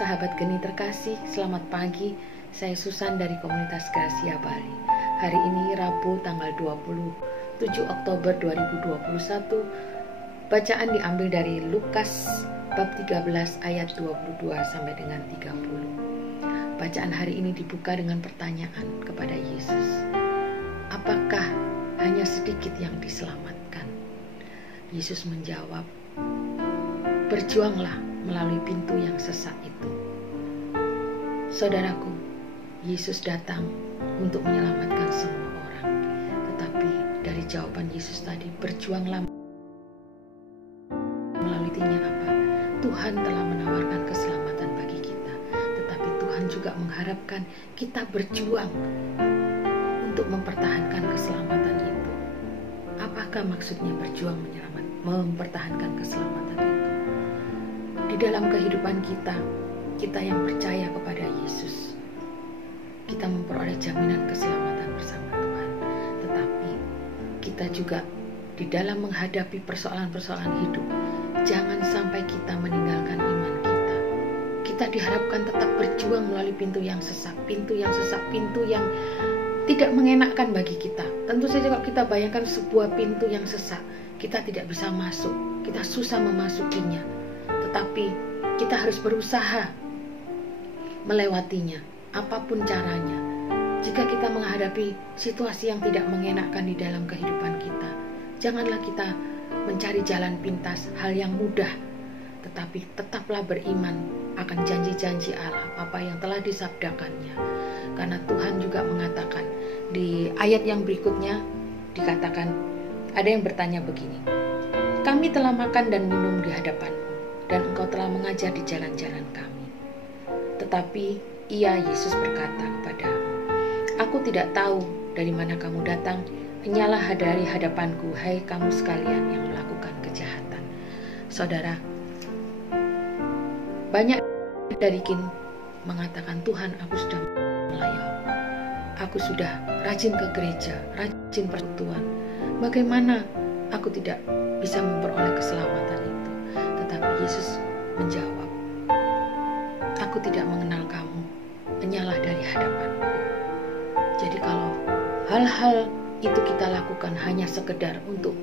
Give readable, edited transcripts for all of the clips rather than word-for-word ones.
sahabat geni terkasih, selamat pagi. Saya Susan dari komunitas Gracia Bali. Hari ini Rabu tanggal 27 Oktober 2021. Bacaan diambil dari Lukas bab 13 ayat 22 sampai dengan 30. Bacaan hari ini dibuka dengan pertanyaan kepada Yesus. Apakah hanya sedikit yang diselamatkan? Yesus menjawab, berjuanglah melalui pintu yang sesak itu. Saudaraku, Yesus datang untuk menyelamatkan semua orang. Tetapi dari jawaban Yesus tadi, berjuanglah melalui pintunya apa? Tuhan telah menawarkan keselamatan bagi kita. Tetapi Tuhan juga mengharapkan kita berjuang untuk mempertahankan keselamatan itu. Apakah maksudnya berjuang mempertahankan keselamatan itu? Di dalam kehidupan kita yang percaya kepada Yesus, kita memperoleh jaminan keselamatan bersama Tuhan. Tetapi kita juga di dalam menghadapi persoalan-persoalan hidup, jangan sampai kita meninggalkan iman kita. Kita diharapkan tetap berjuang melalui pintu yang sesak, pintu yang tidak mengenakan bagi kita. Tentu saja kalau kita bayangkan sebuah pintu yang sesak, kita tidak bisa masuk, kita susah memasukinya. Tetapi kita harus berusaha melewatinya, apapun caranya. Jika kita menghadapi situasi yang tidak mengenakan di dalam kehidupan kita, janganlah kita mencari jalan pintas, hal yang mudah. Tetapi tetaplah beriman akan janji-janji Allah, apa yang telah disabdakannya. Karena Tuhan juga mengatakan di ayat yang berikutnya, dikatakan, ada yang bertanya begini, kami telah makan dan minum di hadapanmu, dan engkau telah mengajar di jalan-jalan kami. Tetapi Yesus berkata kepadamu, aku tidak tahu dari mana kamu datang, enyalah dari hadapanku, hai kamu sekalian yang melakukan kejahatan. Saudara, banyak dari kita mengatakan, Tuhan, aku sudah melayani, aku sudah rajin ke gereja, rajin persekutuan, bagaimana aku tidak bisa memperoleh keselamatan itu? Tetapi Yesus menjawab, aku tidak mengenal kamu, enyalah dari hadapanku. Jadi kalau hal-hal itu kita lakukan hanya sekedar untuk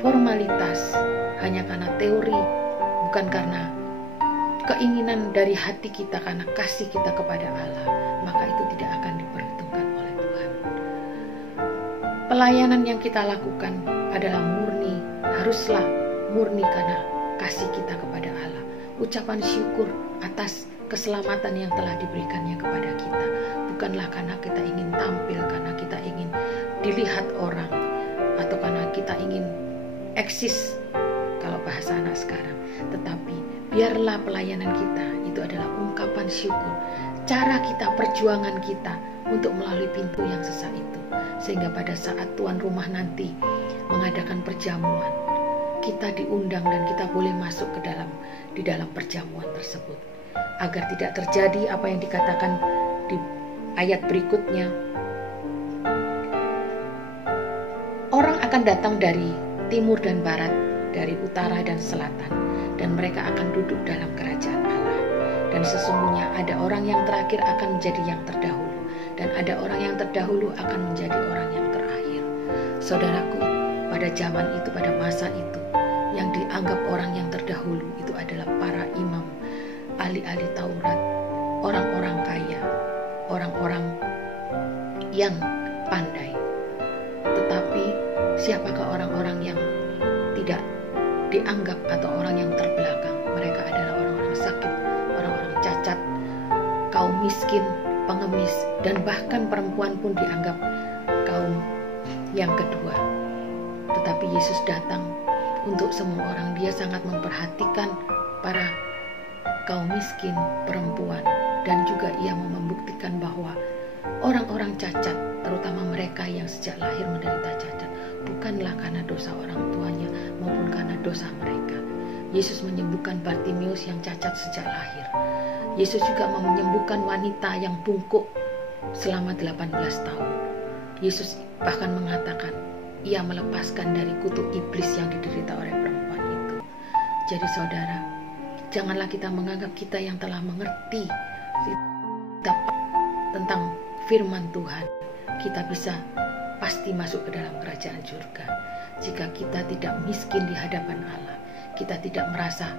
formalitas, hanya karena teori, bukan karena keinginan dari hati kita, karena kasih kita kepada Allah, maka itu tidak akan diperhitungkan oleh Tuhan. Pelayanan yang kita lakukan adalah haruslah murni karena kasih kita kepada Allah. Ucapan syukur atas keselamatan yang telah diberikannya kepada kita, bukanlah karena kita ingin tampil, karena kita ingin dilihat orang, atau karena kita ingin eksis kalau bahasa anak sekarang. Tetapi biarlah pelayanan kita itu adalah ungkapan syukur, cara kita, perjuangan kita untuk melalui pintu yang sesak itu, sehingga pada saat tuan rumah nanti mengadakan perjamuan, kita diundang dan kita boleh masuk di dalam perjamuan tersebut. Agar tidak terjadi apa yang dikatakan di ayat berikutnya, orang akan datang dari timur dan barat, dari utara dan selatan, dan mereka akan duduk dalam kerajaan Allah. Dan sesungguhnya ada orang yang terakhir akan menjadi yang terdahulu, dan ada orang yang terdahulu akan menjadi orang yang terakhir. Saudaraku, pada zaman itu, pada masa itu, yang dianggap orang yang terdahulu itu adalah para imam, ahli-ahli Taurat, orang-orang kaya, orang-orang yang pandai. Tetapi siapakah orang-orang yang tidak dianggap atau orang yang terbelakang? Mereka adalah orang-orang sakit, orang-orang cacat, kaum miskin, pengemis, dan bahkan perempuan pun dianggap kaum yang kedua. Tetapi Yesus datang untuk semua orang. Dia sangat memperhatikan para kaum miskin, perempuan, dan juga ia mau membuktikan bahwa orang-orang cacat, terutama mereka yang sejak lahir menderita cacat, bukanlah karena dosa orang tuanya maupun karena dosa mereka. Yesus menyembuhkan Bartimius yang cacat sejak lahir. Yesus juga mau menyembuhkan wanita yang bungkuk selama 18 tahun. Yesus bahkan mengatakan, ia melepaskan dari kutuk iblis yang diderita oleh perempuan itu. Jadi saudara, Janganlah kita menganggap kita yang telah mengerti tentang firman Tuhan, kita bisa pasti masuk ke dalam kerajaan surga. Jika kita tidak miskin di hadapan Allah, kita tidak merasa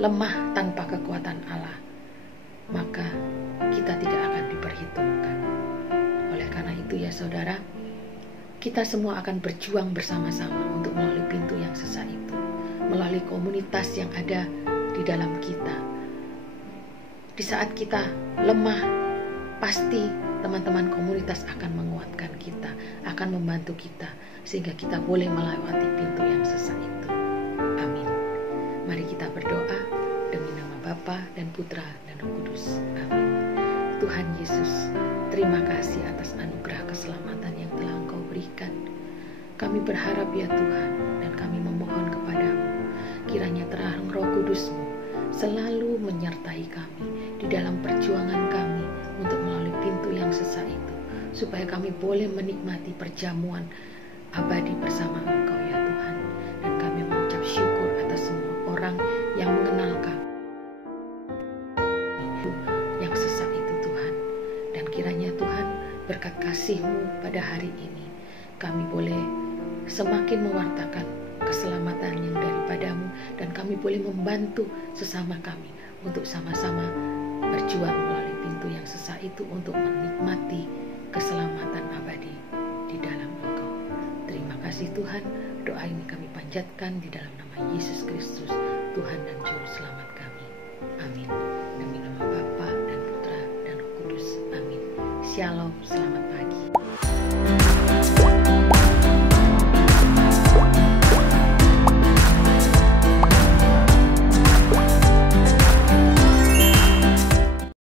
lemah tanpa kekuatan Allah, maka kita tidak akan diperhitungkan. Oleh karena itu ya saudara, kita semua akan berjuang bersama-sama untuk melalui pintu yang sesak itu, melalui komunitas yang ada di dalam kita. Di saat kita lemah, pasti teman-teman komunitas akan menguatkan kita, akan membantu kita, sehingga kita boleh melewati pintu yang sesak itu. Amin. Mari kita berdoa demi nama Bapa dan Putra dan Roh Kudus. Amin. Tuhan Yesus, terima kasih atas anugerah keselamatan yang telah Engkau berikan. Kami berharap ya Tuhan, dan kami memohon kepadamu, kiranya terang Roh Kudus-Mu selalu menyertai kami di dalam perjuangan kami untuk melalui pintu yang sesak itu, supaya kami boleh menikmati perjamuan abadi bersama Engkau ya Tuhan. Dan kami mengucap syukur atas semua orang yang mengenal kami yang sesak itu Tuhan. Dan kiranya Tuhan, berkat kasih-Mu pada hari ini, kami boleh semakin mewartakan keselamatan yang daripadamu, dan kami boleh membantu sesama kami untuk sama-sama berjuang melalui pintu yang sesak itu untuk menikmati keselamatan abadi di dalam Engkau. Terima kasih Tuhan, doa ini kami panjatkan di dalam nama Yesus Kristus, Tuhan dan Juru Selamat kami. Amin. Demi nama Bapa dan Putra dan Roh Kudus. Amin. Shalom, selamat pagi.